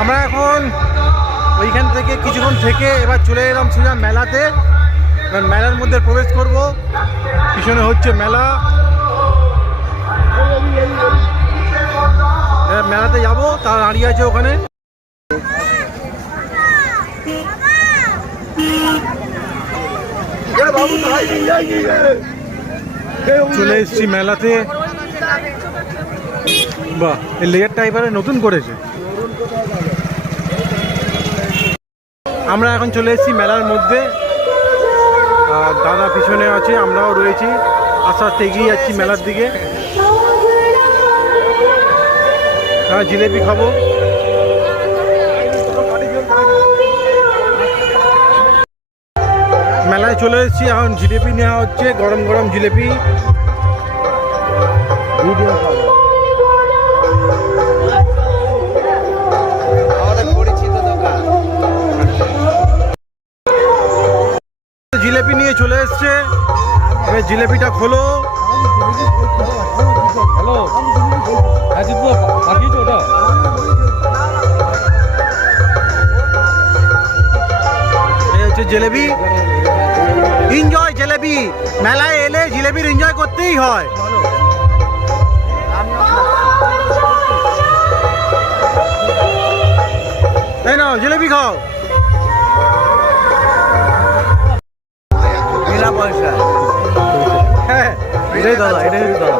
আমরা এখন ওইখান থেকে কিছুক্ষণ থেকে এবার চলে এলাম সোজা মেলাতে। এবার মেলার মধ্যে প্রবেশ করব। পিছনে হচ্ছে মেলা। মেলাতে যাব, তারা দাঁড়িয়ে আছে ওখানে। চলে এসেছি মেলাতে। বাহ, এই লেয়ার এবারে নতুন করেছে। আমরা এখন চলে এসেছি মেলার মধ্যে। দাদা পিছনে আছে, আমরাও রয়েছি। আস্তে আস্তে এগিয়ে যাচ্ছি মেলার দিকে। হ্যাঁ জিলেপি খাব। মেলায় চলে এসেছি, এখন জিলেপি নেওয়া হচ্ছে, গরম গরম জিলেপি। খাব জিলেপি নিয়ে চলে এসছে। এবার জিলেপিটা খোলো। হ্যালো। হ্যাঁ জিতবো। পাঠিয়েছো ওটা? এই হচ্ছে জিলেবি এনজয় জিলেবি মেলায় এলে জিলেবির এনজয় করতেই হয়। তাই না জিলেবি খাও। হ্যাঁ এটাই দাদা, এটাই হচ্ছে দাদা।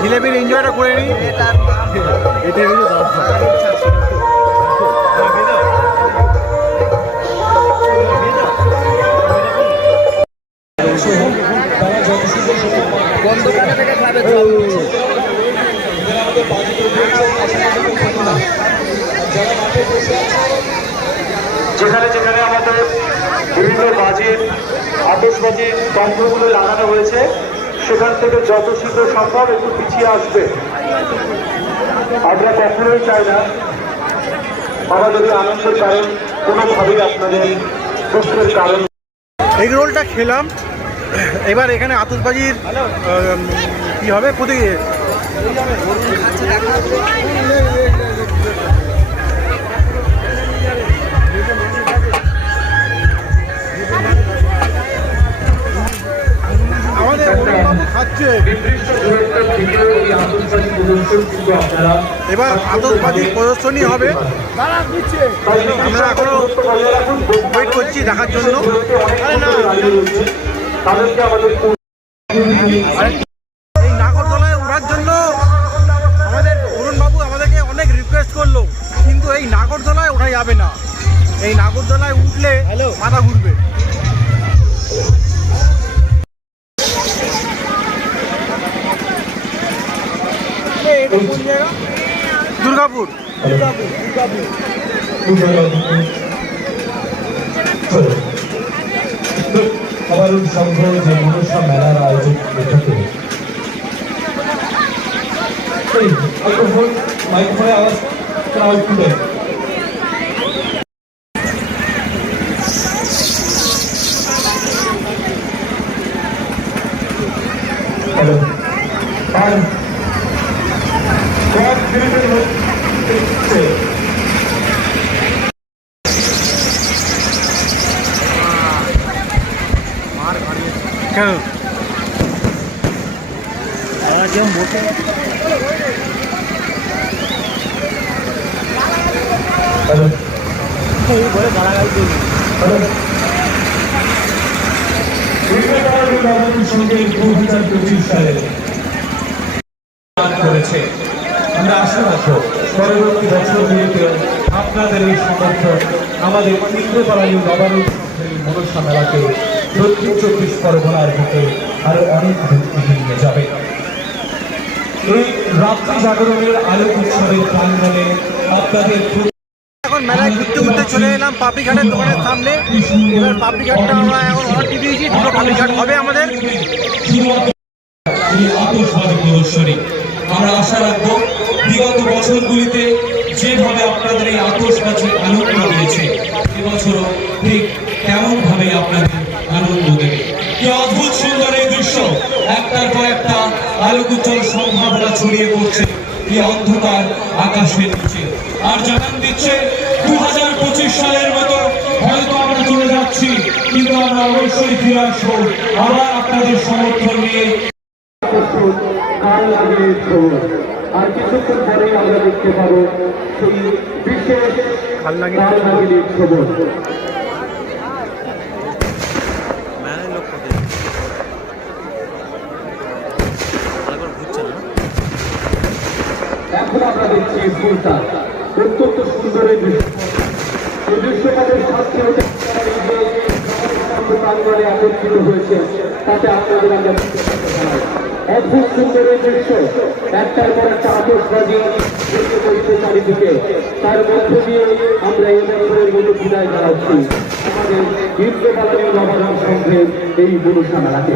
জিলেবির এনজয়টা করে নিই এটাই হচ্ছে দাদা। যেখানে যেখানে বাজির আতসবাজির তন্ত্রগুলো লাগানো হয়েছে। সেখান থেকে যত শীঘ্র সম্ভব একটু পিছিয়ে আসবে। আমরা কখনোই চাই না। আমাদের এই আনন্দের কারণ কোনোভাবেই আপনাদের দুঃখের কারণ এগ রোলটা খেলাম। এবার এখানে আতসবাজির কি হবে? প্রতি এবার আতসবাজির প্রদর্শনী হবে। আমরা এখনও ওয়েট করছি দেখার জন্য। এই নাগরদোলায় ওঠার জন্য আমাদের অরুণবাবু আমাদেরকে অনেক রিকোয়েস্ট করল কিন্তু এই নাগরদোলায় ওঠা যাবে না। এই নাগরদোলায় উঠলে মাথা ঘুরবে। আবার সংঘ যে মনসা মেলার আয়োজন করে থাকে আওয়াজ আওয়াজ তুলে হ্যালো আর কোয়াড মিনিটের হচ্ছে পঁচিশ সালে করেছে আমরা আশা রাখব পরবর্তী বছরগুলিতে আপনাদের এই সমর্থন আমাদের ইন্দ্রপাড়ালী নবারুণ মনসা মেলাকে দক্ষিণ চব্বিশ পরগনার বুকে আরও অনেক এগিয়ে নিয়ে যাবে। এই রাত্রি জাগরণের আলোক উৎসবের প্রাঙ্গণে আপনাদের এখন মেলায় ঘুরতে ঘুরতে চলে এলাম পাপড়িঘাটের দোকানের সামনে। এবার পাপড়িঘাটটা আমরা এখন অর্ডার দিয়েছি দুটো পাপড়িঘাট হবে আমাদের। প্রদর্শনী। আমরা আশা রাখব বিগত বছরগুলিতে যেভাবে আপনাদের এই আতশবাজি আনন্দ দিয়েছে এবছরও ঠিক তেমন ভাবে আপনাদের আনন্দ দেবে কি অদ্ভুত সুন্দর এই দৃশ্য। একটার পর একটা আলোক উজ্জ্বল সম্ভাবনা ছড়িয়ে পড়ছে। এই অন্ধকার আকাশের নিচে। আর জানান দিচ্ছে দু হাজার পঁচিশ সালের মতো হয়তো আমরা চলে যাচ্ছি কিন্তু আমরা অবশ্যই ফিরে আসব। আবার আপনাদের সমর্থন নিয়ে। আর কিছুক্ষণ পরেই আমরা দেখতে পাবো সেই বিশেষ খবর ম্যানের লোক কোথায় ভালো করে ঘুরছে না এখন আমরা দেখছি এই ফুলটা অত্যন্ত সুন্দর এই দৃশ্য। সাথে প্রাঙ্গণে একত্রিত হয়েছে, তাতে আপনাদের অদ্ভুত সুন্দর দৃশ্য। একটার পর একটা আতসবাজি চলছে চারিদিকে। তার মধ্য দিয়ে আমরা এই বছরের মতো বিদায় জানাচ্ছি। আমাদের ইন্দ্রবাদী নবরাম সংঘের এই বরুষা মেলাকে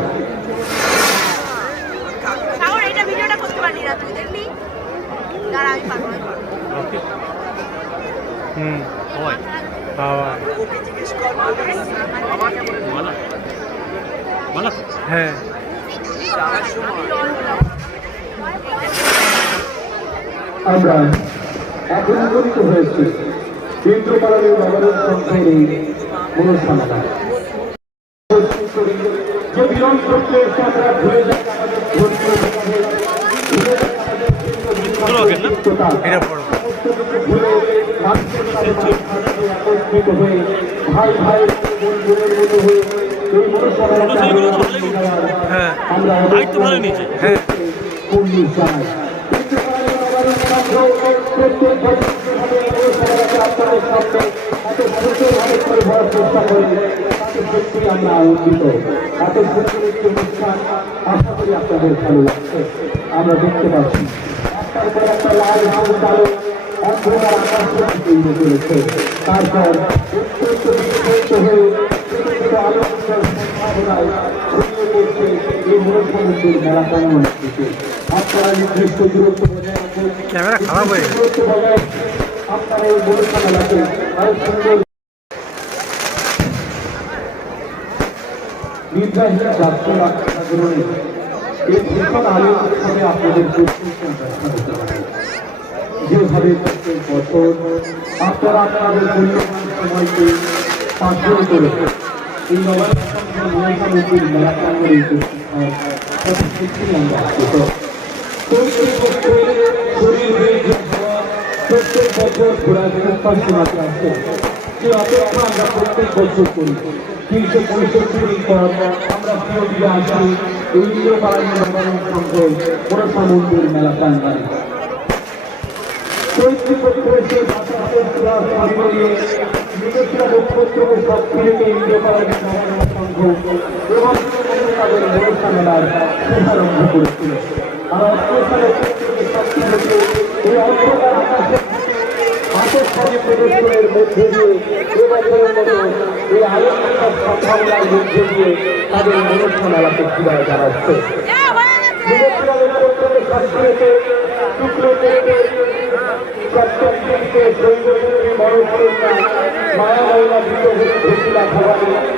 হুম বাবা হ্যাঁ। আমরা এখন হয়েছি। ইন্দ্রপাড়ালের নগরের এই অনুষ্ঠানটা যে আমরা ভুলে যাই আমাদের এটা বড়। হয়ে আমরা দায়িত্ব ভালো নিয়েছে হ্যাঁ আমরা আনন্দিত এত সুন্দর একটি অনুষ্ঠান আশা করি আপনাদের ভালো লাগছে আমরা দেখতে পাচ্ছি। একটার পর একটা লাল তারপর অত্যন্ত বিক্ষিপ্ত হয়ে আন্দোলনে এই ভীষণ আলো উৎসবে আপনাদের। যেভাবে প্রত্যেক বছর আপনারা আপনাদের মূল্যবান সময়কে পাথর করে এই নবান্নের মেলা প্রাঙ্গণে উপস্থিত হওয়ার প্রত্যেককেই আমরা আহত প্রত্যেক বছর ঘোরার শোনাতে আসছে যে অপেক্ষা আমরা প্রত্যেক বছর করি তিনশো পঁয়ষট্টি আমরা এই ইন্দ্রপাড়ায় নবায়ন সংঘ মনসা মন্দির মেলা প্রাঙ্গণে চৈত্রী পরিবেশে বাতাসের সুরাজ পানিয়ে নিজস্ব মুখপত্র সব ফিরে ইন্দ্রপাড়ায় নবায়ন সংঘ এবং তাদের মনসা মেলার শুভারম্ভ করেছিল আর অস্ত্রসালে শক্তি থেকে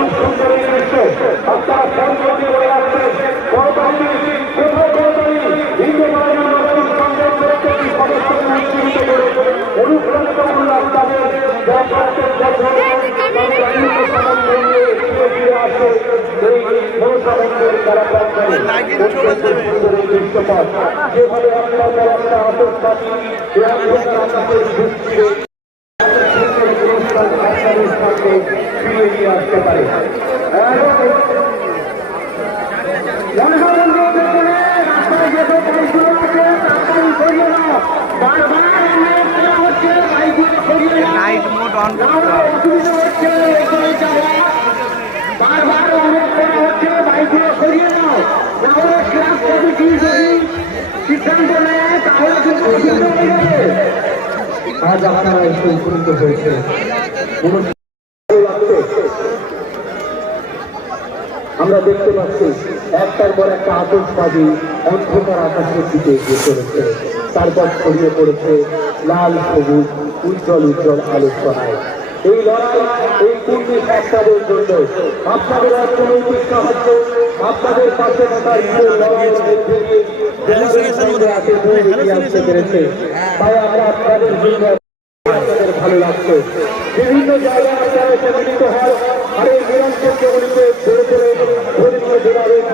আসতে পারে নাইট মোড অন বারবার অনুরোধ করা আজ আপনারা এসে উপনীত হয়েছে। আমরা দেখতে পাচ্ছি, একটার পর একটা আতঙ্কবাদী অন্ধকার আকাশের দিকে এগিয়ে চলেছে। তারপর ছড়িয়ে পড়েছে লাল, সবুজ, উজ্জ্বল উজ্জ্বল আলোচনায় এই লড়াই এই পূর্ণি সপ্তাহের জন্য আপনাদের অর্থনৈতিক সাহায্য আপনাদের পাশে থাকার যে লড়াইয়ের মধ্যে দিয়ে জনগণের হাতে ধরে এগিয়ে আসতে পেরেছে তাই আমরা আপনাদের জন্য আপনাদের ভালো লাগছে। বিভিন্ন জায়গায় আপনারা এসে মিলিত হয় আর এই কেন্দ্রগুলিতে ধরে ধরে ধর্মীয় ভেদাভেদ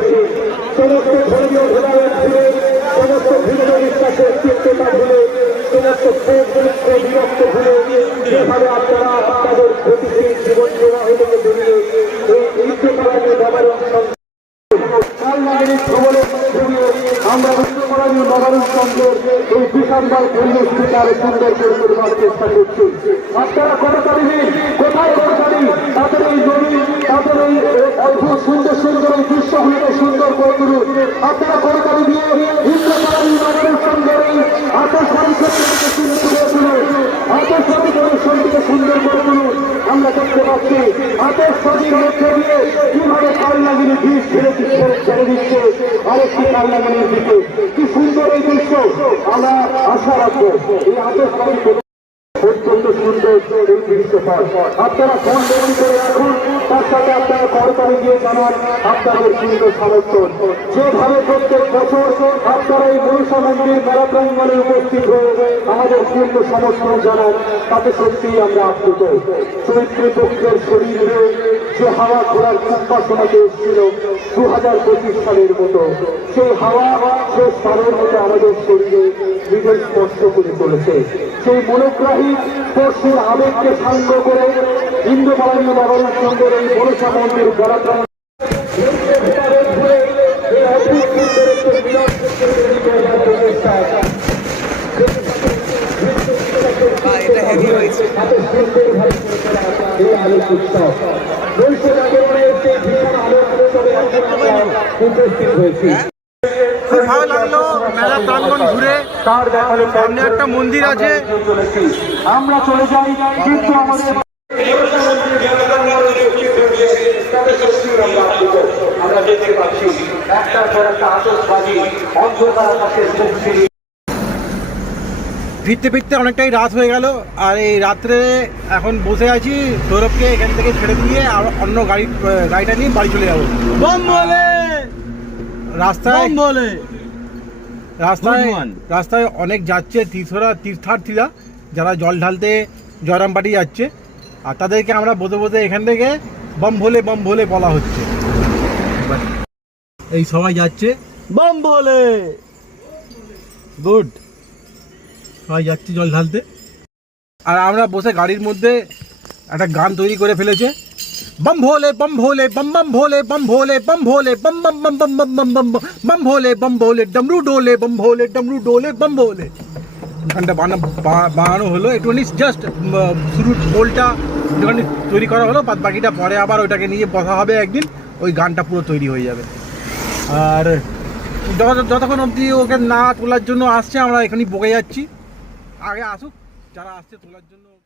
সমস্ত ধর্মীয় ভেদাভেদ সমস্ত ভিন্ন বিশ্বাসে চিত্ততা ভুলে সমস্ত ক্ষোভ বিরক্ত ভুলে যেভাবে আপনারা আপনাদের গতিশীল জীবন প্রবাহ থেকে বেরিয়ে এই মধ্যে দিয়ে আমরা উচ্চমানী নবায়ন চন্দ্রের এই বিশালবার পরিবেশটিকে আরও সুন্দর করে তোলবার চেষ্টা করছি। আপনারা কর্মচারী কোথায় কর্মচারী? তাদের এই জমি, তাদের এই অদ্ভুত সুন্দর সুন্দর এই দৃশ্যগুলিকে সুন্দর করে তুলুন। আপনারা কর্মচারী দিয়ে ইন্দ্রপালী নবায়ন চন্দ্রের এই আতসবাদী ক্ষেত্রটিকে সুন্দর করে তুলুন। আতসবাদী প্রদর্শনটিকে সুন্দর করে তুলুন। আমরা দেখতে পাচ্ছি আতসবাদীর মধ্যে দিয়ে কীভাবে কালনাগিরি বীজ ছেড়ে ছেড়ে ছেড়ে দিচ্ছে। আরেকটি কান্নাগুলির দিকে কি সুন্দর এই দৃশ্য। আমরা আশা রাখব এই আতসবাদী অত্যন্ত সুন্দর এই দৃশ্যপট আপনারা তার আপনারা করতালি দিয়ে জানান আপনাদের সুন্দর সমর্থন যেভাবে প্রত্যেক বছর আপনারা এই মনসা মন্দির মেলা প্রাঙ্গণে উপস্থিত হয়ে আমাদের পূর্ণ সমর্থন জানান, তাতে সত্যিই আমরা আপ্লুত। চৈত্রী পক্ষের শরীরে যে হাওয়া ঘোরার উপাসনাতে এসেছিল দু হাজার পঁচিশ সালের মতো, সেই হাওয়া সে সারের মতো আমাদের শরীরে হৃদয় স্পর্শ করে চলেছে। সেই মনোগ্রাহী স্পর্শের আবেগকে সাঙ্গ করে ইন্দ্রপালানী নগর সুন্দর এই খুব ভালো লাগল মেলা প্রাঙ্গণ ঘুরে। সামনে একটা মন্দির আছে। আমরা চলে যাই কিন্তু আমাদের আমরা দেখতে পাচ্ছি একটার পর একটা আতসবাজি অন্ধকার আকাশের মুখ ফিরতে ফিরতে অনেকটাই রাত হয়ে গেল আর এই রাত্রে এখন বসে আছি সৌরভকে এখান থেকে ছেড়ে দিয়ে আর অন্য গাড়ি গাড়িটা নিয়ে বাড়ি চলে যাব। বলে রাস্তায় বলে রাস্তায় রাস্তায় অনেক যাচ্ছে তীর্থরা তীর্থার্থীরা যারা জল ঢালতে জয়রামবাটি যাচ্ছে। আর তাদেরকে আমরা বসে বসে এখান থেকে বম ভোলে বম ভোলে বলা হচ্ছে। এই সবাই যাচ্ছে। বম বলে। গুড। সবাই যাচ্ছে জল ঢালতে। আর আমরা বসে গাড়ির মধ্যে একটা গান তৈরি করে ফেলেছে। বম ভোলে বম ভোলে বম বম ভোলে বম ভোলে বম ভোলে বম বম বম বম বম বম বম বম ভোলে বম ভোলে ডমরু ডোলে বম ভোলে ডমরু ডোলে বম ভোলে গানটা বানা বানানো হলো। একটু জাস্ট শুরু বোলটা একটুখানি তৈরি করা হলো, বাদ বাকিটা পরে আবার ওইটাকে নিয়ে বসা হবে একদিন, ওই গানটা পুরো তৈরি হয়ে যাবে। আর যত- যতক্ষণ অবধি ওকে না তোলার জন্য আসছে, আমরা এখানেই বকে যাচ্ছি। আগে আসুক, যারা আসছে তোলার জন্য।